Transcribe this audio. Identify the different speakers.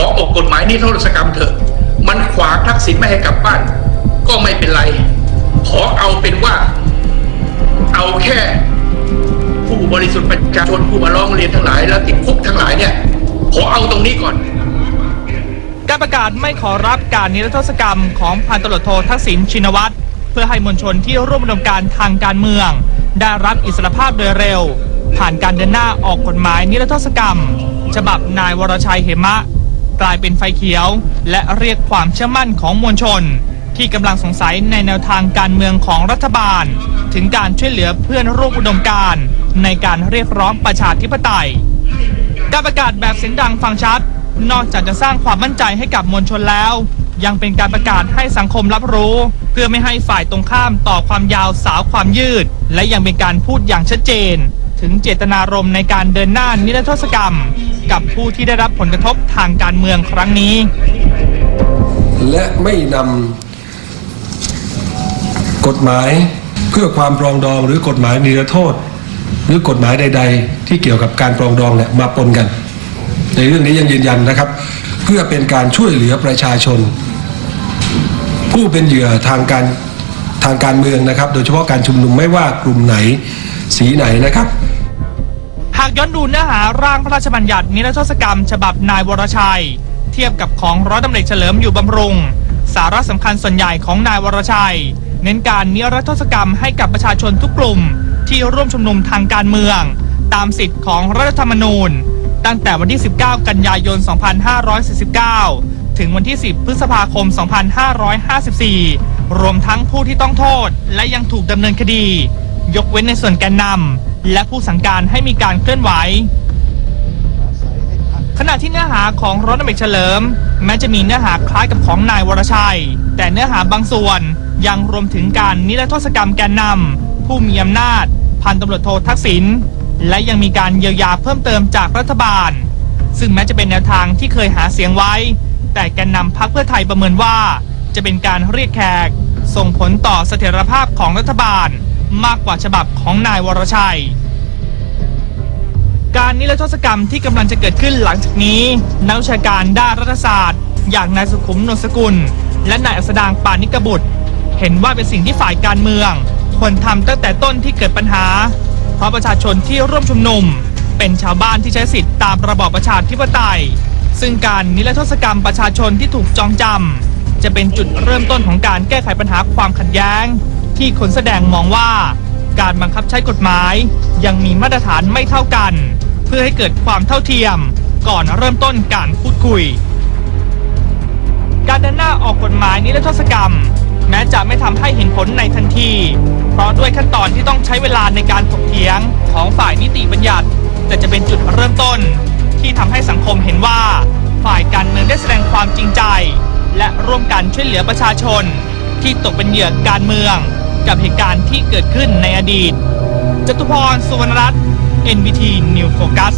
Speaker 1: ขอออกกฎหมายนิรโทษกรรมเถอะ มันขวางทักษิณไม่ให้กลับบ้าน ก็ไม่เป็นไร ขอเอาเป็นว่า เอาแค่ ผู้บริสุทธิ์ประชาชนผู้มาร้องเรียนทั้งหลาย แล้วติดคุกทั้งหลายเนี่ย ขอเอาตรงนี้ก่อน
Speaker 2: การประกาศไม่ขอรับการนิรโทษกรรมของพันตำรวจโททักษิณชินวัตรเพื่อให้มวลชนที่ร่วมอุดมการทางการเมือง ได้รับอิสรภาพโดยเร็ว ผ่านการเดินหน้าออกกฎหมายนิรโทษกรรม ฉบับนายวรชัยเหมะ กลายเป็นไฟเขียว และเรียกความเชื่อมั่นของมวลชน ที่กำลังสงสัยในแนวทางการเมืองของรัฐบาล ถึงการช่วยเหลือเพื่อนร่วมอุดมการณ์ในการเรียกร้องประชาธิปไตย การประกาศแบบเสียงดังฟังชัด นอกจากจะสร้างความมั่นใจให้กับมวลชนแล้ว ยังเป็นการประกาศให้สังคมรับรู้ เพื่อไม่ให้ฝ่ายตรงข้ามต่อความยาวสาวความยืด และยังเป็นการพูดอย่างชัดเจน ถึงเจตนารมณ์ในการเดินหน้านิรโทษกรรม กับผู้ที่ได้รับผลกระทบทางการเมืองครั้งนี้
Speaker 3: และไม่นำกฎหมายเพื่อความปรองดองหรือกฎหมายนิรโทษ หรือกฎหมายใด ๆ ที่เกี่ยวกับการปรองดองเนี่ยมาปนกัน ในเรื่องนี้ยังยืนยันนะครับ เพื่อเป็นการช่วยเหลือประชาชน ผู้เป็นเหยื่อทางการทางการเมืองนะครับ โดยเฉพาะการชุมนุมไม่ว่ากลุ่มไหนสีไหนนะครับ
Speaker 2: หากย้อนดูเนื้อหาร่างพระราชบัญญัตินิรโทษกรรม ฉบับนายวรชัย เทียบกับของร้อยตำรวจเอกเฉลิมอยู่บำรุง สาระสำคัญส่วนใหญ่ของนายวรชัย เน้นการนิรโทษกรรมให้กับประชาชนทุกกลุ่ม ที่ร่วมชุมนุมทางการเมือง ตามสิทธิ์ของรัฐธรรมนูญ ตั้งแต่วันที่ 19 กันยายน 2549 ถึงวันที่ 10 พฤษภาคม 2554 รวมทั้งผู้ที่ต้องโทษ และยังถูกดำเนินคดี ยกเว้นในส่วนแกนนำ และผู้สั่งการให้มีการเคลื่อนไหว ขณะที่เนื้อหาของร้อยตำรวจเอกเฉลิม แม้จะมีเนื้อหาคล้ายกับของนายวรชัย แต่เนื้อหาบางส่วนยังรวมถึงการนิรโทษกรรมแกนนำผู้มีอำนาจ พันตำรวจโททักษิณและยังมีการเยียวยาเพิ่มเติมจากรัฐบาล ซึ่งแม้จะเป็นแนวทางที่เคยหาเสียงไว้ แต่แกนนำพักเพื่อไทยประเมินว่า จะเป็นการเรียกแขก ส่งผลต่อเสถียรภาพของรัฐบาล มากกว่าฉบับของนายวรชัย การนิรโทษกรรมที่กำลังจะเกิดขึ้นหลังจากนี้ นักวิชาการด้านรัฐศาสตร์ อย่างนายสุขุมนนสกุล และนายอัสดางปานิกบุตร เห็นว่าเป็นสิ่งที่ฝ่ายการเมืองควรทำตั้งแต่ต้นที่เกิดปัญหา เพราะประชาชนที่ร่วมชุมนุม เป็นชาวบ้านที่ใช้สิทธิ์ตามระบอบประชาธิปไตย ซึ่งการนิรโทษกรรมประชาชนที่ถูกจองจำจะเป็นจุดเริ่มต้นของการแก้ไขปัญหาความขัดแย้ง ที่คนแสดงมองว่า การบังคับใช้กฎหมาย ยังมีมาตรฐานไม่เท่ากัน เพื่อให้เกิดความเท่าเทียม ก่อนเริ่มต้นการพูดคุย การเดินหน้าออกกฎหมายนิรโทษกรรม แม้จะไม่ทำให้เห็นผลในทันที เพราะด้วยขั้นตอนที่ต้องใช้เวลาในการถกเถียงของฝ่ายนิติบัญญัติ แต่จะเป็นจุดเริ่มต้น ที่ทำให้สังคมเห็นว่า ฝ่ายการเมืองได้แสดงความจริงใจ และร่วมกันช่วยเหลือประชาชนที่ตกเป็นเหยื่อการเมือง กับเหตุการณ์ที่เกิดขึ้นในอดีตจตุพรสุวรรณรัตน์ NBT New Focus